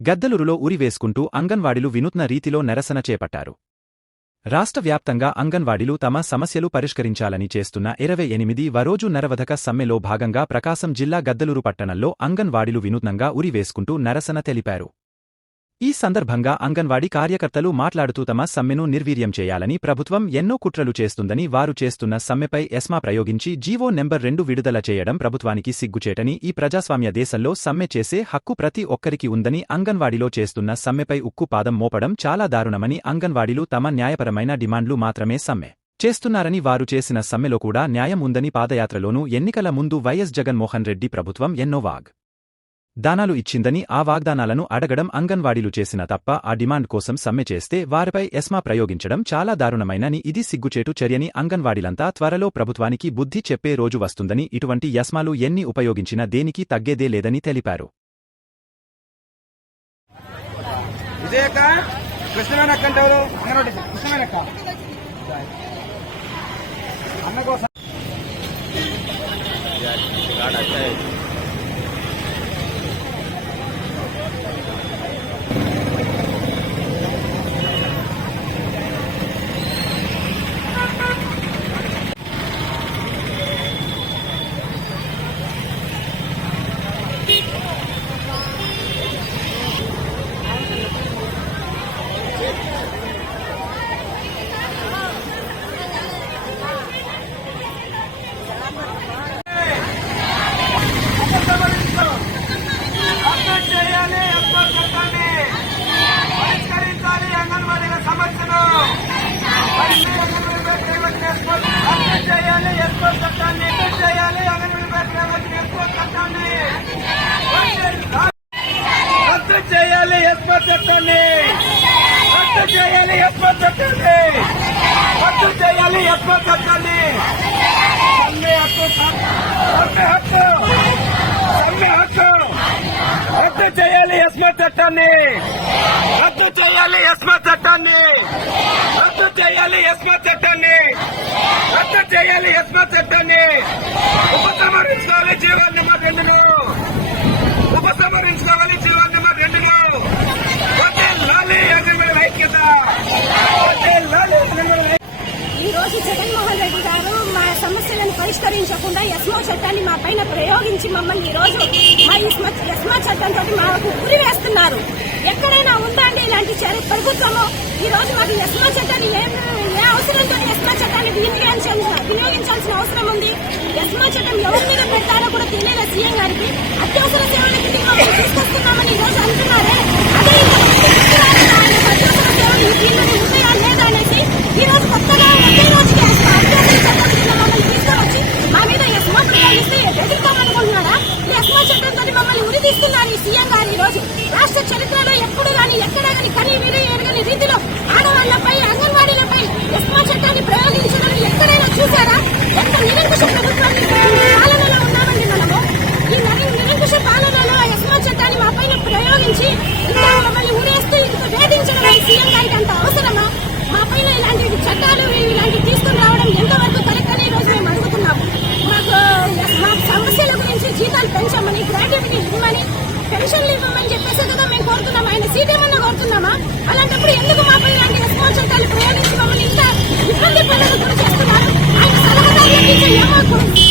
గద్దలురులో ఉరివేసుకుంటూ అంగన్వాడీలు వినూత్న రీతిలో నిరసన చేపట్టారు. రాష్ట్ర వ్యాప్తంగా అంగన్వాడీలు తమ సమస్యలు పరిష్కరించాలని చేస్తున్న ఇరవై ఎనిమిది వరోజు నరవధక సమ్మెలో భాగంగా ప్రకాశం జిల్లా గద్దలూరు పట్టణంలో అంగన్వాడీలు వినూత్నంగా ఉరివేసుకుంటూ నరసన తెలిపారు. ఈ సందర్భంగా అంగన్వాడీ కార్యకర్తలు మాట్లాడుతూ తమ సమ్మెను నిర్వీర్యం చేయాలని ప్రభుత్వం ఎన్నో కుట్రలు చేస్తుందని వారు చేస్తున్న సమ్మెపై ఎస్మా ప్రయోగించి జీవో నెంబర్ రెండు విడుదల చేయడం ప్రభుత్వానికి సిగ్గుచేటని ఈ ప్రజాస్వామ్య దేశంలో సమ్మె చేసే హక్కు ప్రతి ఒక్కరికి ఉందని అంగన్వాడీలో చేస్తున్న సమ్మెపై ఉక్కు పాదం మోపడం చాలా దారుణమని అంగన్వాడీలు తమ న్యాయపరమైన డిమాండ్లు మాత్రమే సమ్మె చేస్తున్నారని వారు చేసిన సమ్మెలో కూడా న్యాయం ఉందని పాదయాత్రలోనూ ఎన్నికల ముందు వైఎస్ జగన్మోహన్ రెడ్డి ప్రభుత్వం ఎన్నో వాగ్ దానాలు ఇచ్చిందని ఆ వాగ్దానాలను అడగడం అంగన్వాడీలు చేసిన తప్ప ఆ డిమాండ్ కోసం సమ్మె చేస్తే వారిపై ఎస్మా ప్రయోగించడం చాలా దారుణమైనని ఇది సిగ్గుచేటు చర్యని అంగన్వాడీలంతా త్వరలో ప్రభుత్వానికి బుద్ధి చెప్పే రోజు వస్తుందని ఇటువంటి యస్మాలు ఎన్ని ఉపయోగించినా దేనికి తగ్గేదే లేదని తెలిపారు. అన్న కోసం చేయాలి ఎస్పర్ పెట్టండి రద్దు చేయాలి ఎస్పర్ పెట్టండి సమ్మె హక్కు సమ్మె హక్కు. సమ్మె హక్కు. రద్దు చేయాలి ఎస్మా చట్టాన్ని రద్దు చేయాలి ఎస్మా చట్టాన్ని రద్దు చేయాలి ఎస్మా చట్టాన్ని రద్దు చేయాలి ఎస్మా చట్టాన్ని ఉపసంహరించుకోవాలి జీవాన్ని మా రెండును ఉపసంహరించుకోవాలి జగన్మోహన్ రెడ్డి గారు మా సమస్యలను పరిష్కరించకుండా ఎస్మా చట్టాన్ని మా పైన ప్రయోగించి మమ్మల్ని ఈ రోజు మా ఎస్మా చట్టంతో మాకు ఉరి వేస్తున్నారు. ఎక్కడైనా ఉందండి ఇలాంటి చర్య ప్రభుత్వము? ఈ రోజు మాకు ఎస్మా చట్టాన్ని ఏ అవసరంతో ఎస్మా చట్టాన్ని వినియోగించాల్సిన వినియోగించాల్సిన అవసరం ఉంది. పౌరసత్వ చట్టంతో మమ్మల్ని ఉరిదిస్తున్నారు ఈ సీఎం గారు ఈ రోజు రాష్ట్ర చరిత్రలో ఎప్పుడు రాని ఎక్కడ కానీ కని విని ఎరగని రీతిలో ఆడవాళ్ళపై అంగన్వాడీలపై ఎస్మా చట్టాన్ని ప్రయోగించడానికి ఎక్కడైనా చూసారా ఎంత నిరంకుశ ప్రభుత్వాన్ని పాలనలో ఉన్నామండి మనము. ఈ నిరంకుశ పాలనలో ఎస్మా చట్టాన్ని మా పైన ప్రయోగించి ఇంకా మమ్మల్ని ఉరేస్తూ ఇంత వేధించడం సీఎం గారికి అంత అవసరమా? మా పైన ఇలాంటి చట్టాలు ఇలాంటివి తీసుకుని రావడం ఎంతో 你这羊毛狗。